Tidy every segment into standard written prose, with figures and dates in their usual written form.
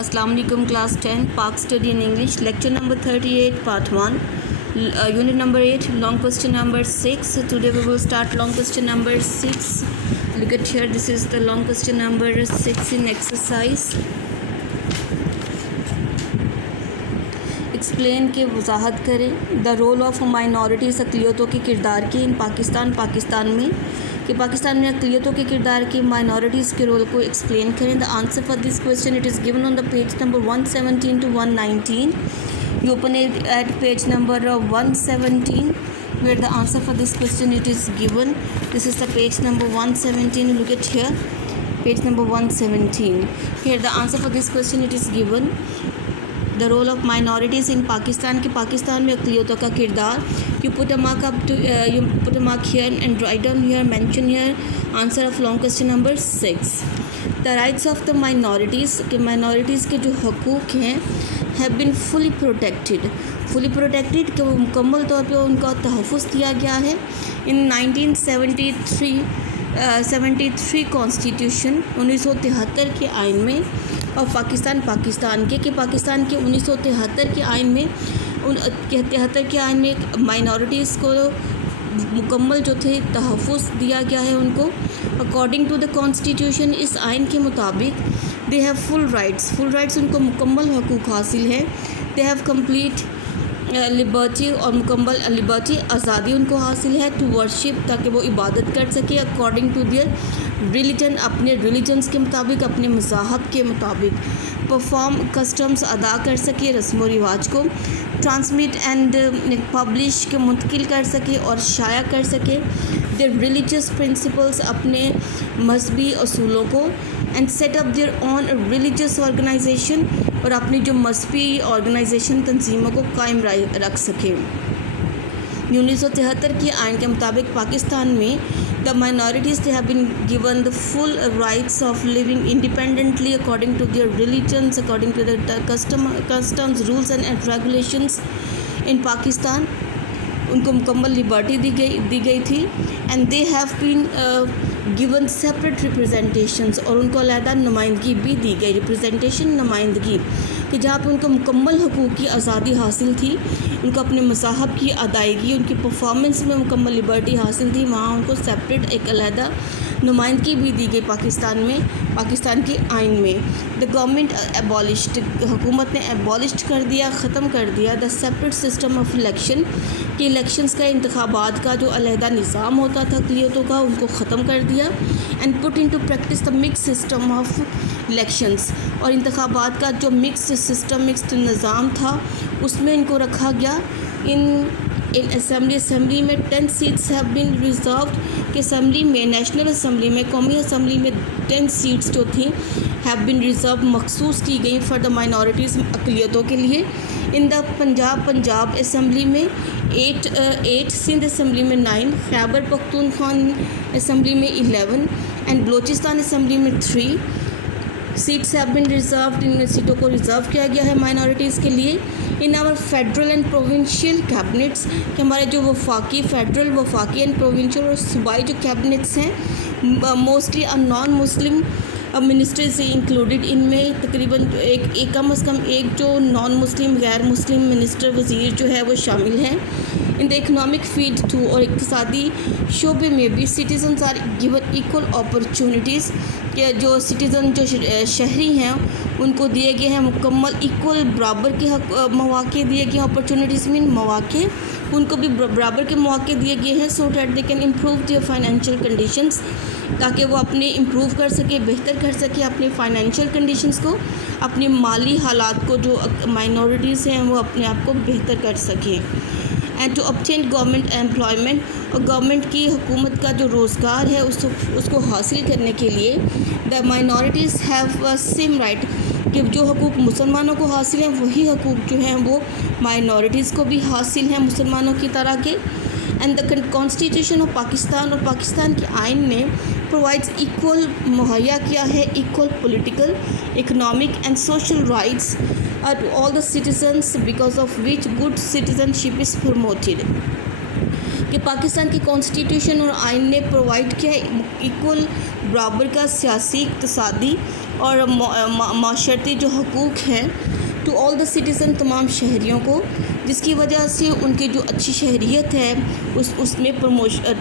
Assalamu alaikum class 10 Park Study in English lecture number 38 part 1 unit number 8 long question number 6. Today we will start long question number 6. Look at here, this is the long question number 6 in exercise. Explain के वजाहत करें the role of minorities अक़लियतों के किरदार के इन पाकिस्तान में कि पाकिस्तान में अक़लियतों के किरदार के माइनॉरिटीज़ के रोल को एक्सप्लेन करें. The answer for this question it is given on the page number 117 to 119. You open it at page number 117 where the answer for this question it is given. This is the page number 117. Look at here, page number 117. Here the answer for this question it is given. The role of minorities in Pakistan कि पाकिस्तान में अक़लियतों का किरदार. You put a mark up to you put a mark here and write down here, mention here answer of long question number 6. The rights of the minorities कि minorities के जो हकूक़ हैं have been fully protected कि वो मुकम्मल तौर पे उनका तहफ़्फ़ुज़ दिया गया है. In 1973 कॉन्स्टिट्यूशन 1973 के आइन में और पाकिस्तान के कि पाकिस्तान के 1973 के आइन में 73 के आइन में माइनॉरिटीज़ को मुकम्मल जो थे तहफ़्फ़ुज़ दिया गया है उनको. अकॉर्डिंग टू द कॉन्स्टिट्यूशन इस आइन के मुताबिक दे हैव फुल राइट्स उनको मुकम्मल हकूक़ हासिल है. दे हैव कंप्लीट लिबर्टी और मुकम्मल लिबर्टी आज़ादी उनको हासिल है टू वर्शिप ताकि वो इबादत कर सके अकॉर्डिंग टू दियर रिलीजन अपने रिलीजन्स के मुताबिक अपने मज़ाहब के मुताबिक. परफॉर्म कस्टम्स अदा कर सके रस्म व रिवाज को. ट्रांसमिट एंड पब्लिश के मुंतकिल कर सके और शाया कर सके देयर रिलीजियस प्रिंसिपल्स अपने मजहबी असूलों को. And set up their own religious organisation और अपनी जो मजहबी ऑर्गेनाइजेशन तंजीमों को कायम रख सके. 1973 के आइन के मुताबिक पाकिस्तान में the minorities they have been given the full rights of living independently according to their religions according to the customs rules and regulations in Pakistan. उनको मुकम्मल लिबर्टी दी गई थी. And they have been given separate representations और उनको अलहदा नुमाइंदगी भी दी गई. रिप्रेजेंटेशन नुमाइंदगी कि जहाँ पे उनको मुकम्मल हकूक़ की आज़ादी हासिल थी, उनको अपने मज़ाहब की अदायगी उनकी परफॉर्मेंस में मुकम्मल लिबर्टी हासिल थी, वहाँ उनको सेपरेट एक अलहदा नुमाइंदगी भी दी गई पाकिस्तान के आइन में. द गवर्नमेंट एबॉलिश्ड हुकूमत ने एबॉलिश्ड कर दिया, ख़त्म कर दिया the separate system of election कि इलेक्शंस का इंतखाबात का जो अलहदा निज़ाम होता था अक़लियतों का उनको ख़त्म कर दिया. And put into practice the mix system of elections और इंतखाबात का जो मिक्स्ड निज़ाम था उसमें इनको रखा गया. इन असेंबली में 10 सीट्स हैव बीन रिजर्व्ड कि असेंबली में नेशनल असेंबली में कौमी असेंबली में 10 सीट्स जो थी हैव बीन रिजर्व मखसूस की गई फॉर द माइनॉरिटीज़ अक़लियतों के लिए. इन द पंजाब असेंबली में 8 सिंध असेंबली में 9 खैबर पख्तूनख्वा असेंबली में 11 एंड बलोचिस्तान असेंबली में 3 सीट्स हैव बीन रिजर्व्ड. इन सीटों को रिज़र्व किया गया है माइनॉरिटीज़ के लिए. In our federal and provincial cabinets कि हमारे जो वफाकी एंड प्रोविंशियल और सूबाई जो कैबिनेट्स हैं mostly non Muslim ministers included. इनमें तकरीबन एक कम अज़ कम एक जो नॉन मुस्लिम गैर मुस्लिम मिनिस्टर वज़ीर जो है वो शामिल हैं. In the economic field too और इक़्तिसादी शोबे में भी citizens are given equal opportunities कि जो सिटीज़न जो शहरी हैं उनको दिए गए हैं मुकम्मल इक्वल बराबर के मौक़े दिए गए. अपॉर्चुनिटीज़ मीन मौक़े उनको भी बराबर के मौक़े दिए गए हैं so that they can improve their financial conditions ताकि वो अपने इम्प्रूव कर सके बेहतर कर सके अपने फाइनेंशियल कंडीशंस को अपने माली हालात को जो माइनॉरिटीज़ हैं वो अपने आप को बेहतर कर सकें. And to obtain government employment और गवर्नमेंट की हुकूमत का जो रोज़गार है उसको हासिल करने के लिए the minorities have same right कि जो हकूक़ मुसलमानों को हासिल हैं वही हकूक़ जो हैं वो माइनॉरिटीज़ को भी हासिल हैं मुसलमानों की तरह के. And the constitution of Pakistan और पाकिस्तान के आइन ने प्रोवाइड्स इक्वल मुहैया किया है equal political economic and social rights to all the citizens because of which good citizenship is promoted. कि पाकिस्तान की कॉन्स्टिट्यूशन और आइन ने प्रोवाइड किया है इक्वल बराबर का सियासी, इक़्तिसादी اور معاشرتی جو حقوق ہیں ٹو آل دا سٹیزن، تمام شہریوں کو، جس کی وجہ سے ان کی جو اچھی شہریت ہے اس میں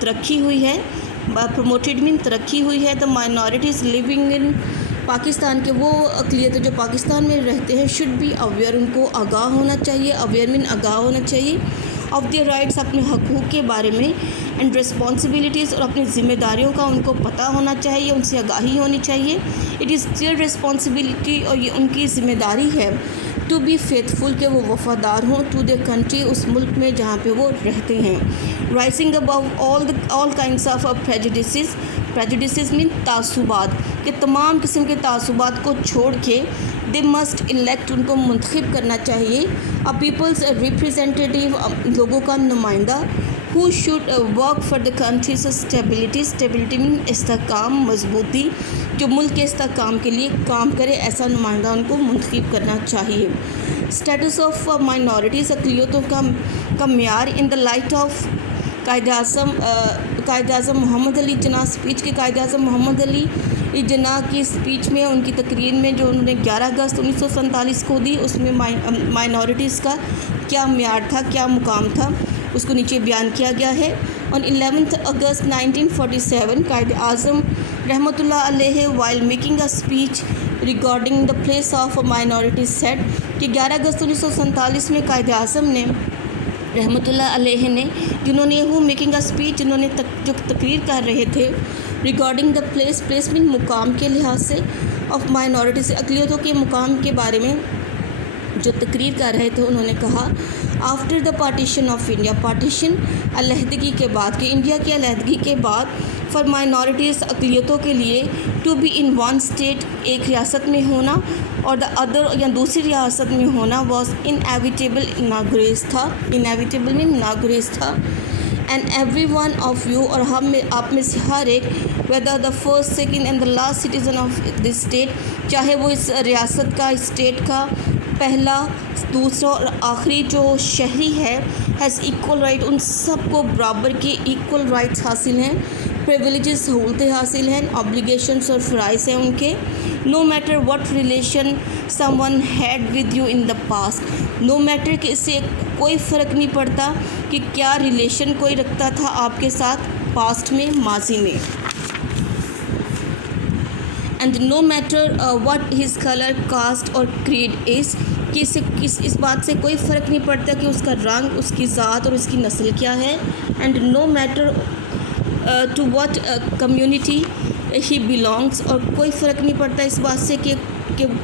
ترقی ہوئی ہے، پروموٹڈ میں ترقی ہوئی ہے۔ دا مائنورٹیز لیونگ ان پاکستان کے وہ اقلیتیں جو پاکستان میں رہتے ہیں شوڈ بی اویئر، ان کو آگاہ ہونا چاہیے، آگاہ ہونا چاہیے آف دیئر رائٹس، اپنے حقوق کے بارے میں، اینڈ رسپانسبلٹیز، اور اپنی ذمہ داریوں کا ان کو پتہ ہونا چاہیے، ان سے آگاہی ہونی چاہیے۔ اٹ از دیئر رسپانسبلٹی، اور یہ ان کی ذمہ داری ہے، ٹو بی فیتھفل، کہ وہ وفادار ہوں ٹو دیئر کنٹری، اس ملک میں جہاں پہ وہ رہتے ہیں۔ Rising above all kinds of prejudices mean تعصبات، کہ تمام قسم کے تعصبات کو چھوڑ کے دے مسٹ الیکٹ، ان کو منتخب کرنا چاہیے، پیپلز ریپرزینٹیٹیو، لوگوں کا نمائندہ، he should work for the country's stability mean استحکام، مضبوطی، جو ملک کے استحکام کے لیے کام کرے، ایسا نمائندہ ان کو منتخب کرنا چاہیے۔ اسٹیٹس آف مائنورٹیز، اقلیتوں کا معیار ان the light of Quaid Azam Muhammad Ali Jinnah speech کے قائد اعظم محمد علی جناح کی اسپیچ میں، ان کی تقریر میں جو انہوں نے 11 اگست 1947 کو دی، اس میں مائنورٹیز کا کیا معیار تھا، کیا مقام تھا، اس کو نیچے بیان کیا گیا ہے۔ On 11 اگست 1947 قائد اعظم رحمۃ اللہ علیہ while making a speech regarding the place of minorities said, کہ 11 اگست 1947 میں قائد اعظم نے رحمۃ اللہ علیہ نے، جنہوں نے وہ میکنگ اے اسپیچ، جنہوں نے جو تقریر کر رہے تھے ریگارڈنگ دا پلیس میں مقام کے لحاظ سے، آف مائنورٹیز، اقلیتوں کے مقام کے بارے میں جو تقریر کر رہے تھے، انہوں نے کہا after the partition of India, partition علیحدگی کے بعد، کہ انڈیا کی علیحدگی کے بعد، فار مائنورٹیز، اقلیتوں کے لیے، to be in one state, ایک ریاست میں ہونا، اور دا ادر، یا دوسری ریاست میں ہونا، واز انیویٹیبل، انیویٹیبل میں ناگریز تھا۔ And every one of you, اور آپ میں سے ہر ایک، whether the first, second and the last citizen of this state, چاہے وہ اس ریاست کا، اسٹیٹ کا پہلا، دوسرا اور آخری جو شہری ہے، ہیز ایکول رائٹ، ان سب کو برابر کے ایکول رائٹس حاصل ہیں، پریویلیجز، سہولتیں حاصل ہیں، آبلیگیشنس اور فرائض ہیں ان کے۔ No matter what relation someone had with you in the past, no matter کہ اس سے کوئی فرق نہیں پڑتا کہ کیا ریلیشن کوئی رکھتا تھا آپ کے ساتھ پاسٹ میں، ماضی میں۔ And no matter what his colour, cost اور کریڈ از، کہ اس بات سے کوئی فرق نہیں پڑتا کہ اس کا رنگ، اس کی ذات اور اس کی نسل کیا ہے۔ And no matter to what community he belongs, اور کوئی فرق نہیں پڑتا اس بات سے کہ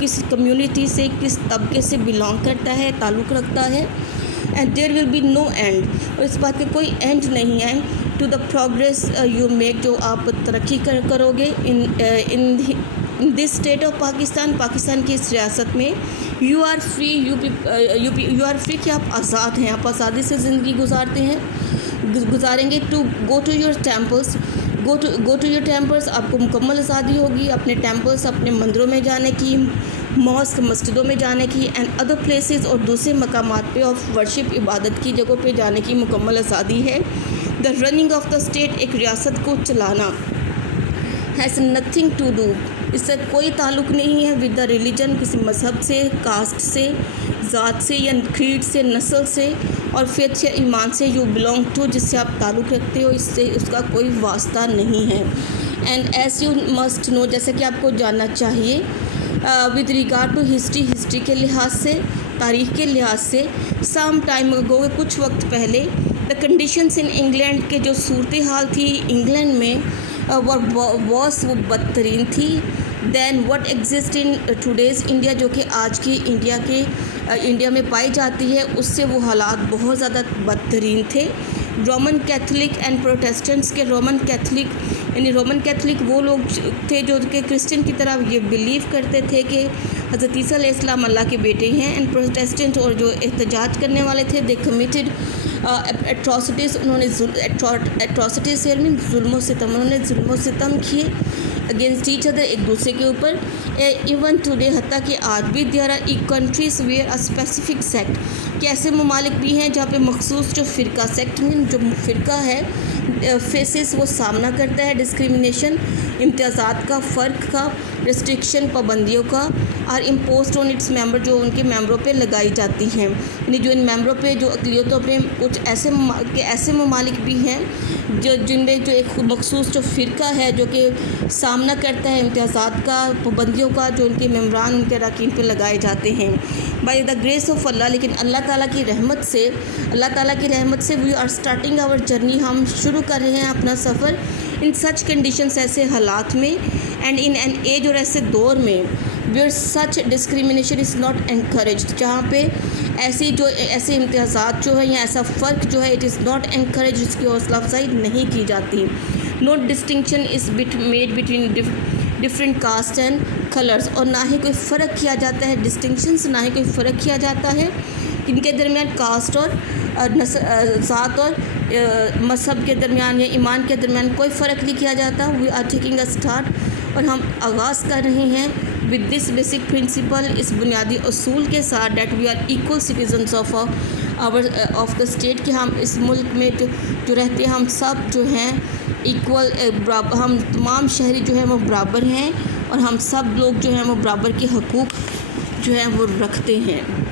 کس کمیونٹی سے، کس طبقے سے بلانگ کرتا ہے، تعلق رکھتا ہے۔ And there will be no end, اور اس بات کا کوئی اینڈ نہیں ہے، to the progress you make, جو آپ ترقی کرو گے in this state of Pakistan کی اس ریاست میں۔ You are free, you are free, کہ آپ آزاد ہیں، آپ آزادی سے زندگی گزاریں گے۔ To go to your temples, go to your temples, آپ کو مکمل آزادی ہوگی اپنے ٹیمپلس، اپنے مندروں میں جانے کی، ماسک، مسجدوں میں جانے کی، اینڈ ادر پلیسز، اور دوسرے مقامات پہ آف ورشپ، عبادت کی جگہوں پہ جانے کی مکمل آزادی ہے۔ The running of the state, ایک ریاست کو چلانا، ہیز نتھنگ ٹو ڈو، اس سے کوئی تعلق نہیں ہے ود دا ریلیجن، کسی مذہب سے، کاسٹ سے، ذات سے، یا کریڈ سے، نسل سے، اور فیتھ یا ایمان سے، یو بلانگ ٹو، جس سے آپ تعلق رکھتے ہو، اس سے اس کا کوئی واسطہ نہیں ہے۔ And as you must know, جیسا کہ آپ کو جاننا چاہیے، ود ریگارڈ ٹو ہسٹری کے لحاظ سے، تاریخ کے لحاظ سے، سم ٹائم اگو، کچھ وقت پہلے، دا کنڈیشنز ان انگلینڈ، کے جو صورتحال تھی انگلینڈ میں، وہ بدترین تھی than what exist in today's India, جو کہ آج کی انڈیا میں پائی جاتی ہے، اس سے وہ حالات بہت زیادہ بدترین تھے۔ رومن کیتھولک اینڈ پروٹیسٹنٹس، کے رومن کیتھولک وہ لوگ تھے جو کہ کرسچن کی طرح یہ بلیو کرتے تھے کہ حضرت عیسیٰ علیہ السلام اللہ کے بیٹے ہیں، اینڈ پروٹیسٹنٹ، اور جو احتجاج کرنے والے تھے، دے کمیٹڈ ایٹراسٹیز، انہوں نے ایٹراسٹیز سے ظلم و ستم، انہوں نے ظلم و ستم کیے، अगेंस्ट ईच अदर, एक दूसरे के ऊपर. इवन टुडे, हत्ता कि आज भी there are countries where a specific sect, कि ऐसे ममालिक भी हैं जहाँ पे मखसूस जो फ़िरका, सेक्ट में जो फ़िरका है, फेसेस वो सामना करता है डिस्क्रिमिनेशन, इम्तियाज़ात का, फ़र्क का, रिस्ट्रिक्शन, पाबंदियों का, और इम्पोज्ड ऑन इट्स मेंबर, जो उनके मेंबरों पे लगाई जाती हैं. यानी जो इन मेंबरों पे जो अक़लियतों पे कुछ ऐसे ममालिक भी हैं जो जिनमें जो एक मखसूस जो फ़िरका है जो कि सामना करता है इम्तियाज़ात का, पाबंदियों का, जो उनके मेंबरान, उनके अरकान पे लगाए जाते हैं by the grace of Allah. लेकिन अल्लाह ताला की रहमत से we are starting our journey, हम शुरू कर रहे हैं अपना सफ़र इन सच कंडीशंस, ऐसे हालात में, एंड इन एन एज, और ऐसे दौर में, where such discrimination is not encouraged, जहाँ पे ऐसे इम्तियाज़ात जो है या ऐसा फ़र्क जो है, इट इज़ नॉट एनकरेज, इसकी हौसला अफजाई नहीं की जाती. No distinction is made between different caste and colours, और ना ही कोई फ़र्क किया जाता है, डिस्टिंक्शंस, ना ही कोई फ़र्क किया जाता है इनके दरमियान, कास्ट और ज़ात और मज़हब के दरमियान या ईमान के दरमियान कोई फ़र्क नहीं किया जाता. We are taking a start, और हम आगाज़ कर रहे हैं विद दिस बेसिक प्रिंसिपल, इस बुनियादी असूल के साथ, that we are equal citizens of the state, कि हम इस मुल्क में जो रहते हैं, हम सब जो हैं इक्वल, हम तमाम शहरी जो हैं वो बराबर हैं, और हम सब लोग जो हैं वो बराबर के हकूक़ जो हैं वो रखते हैं.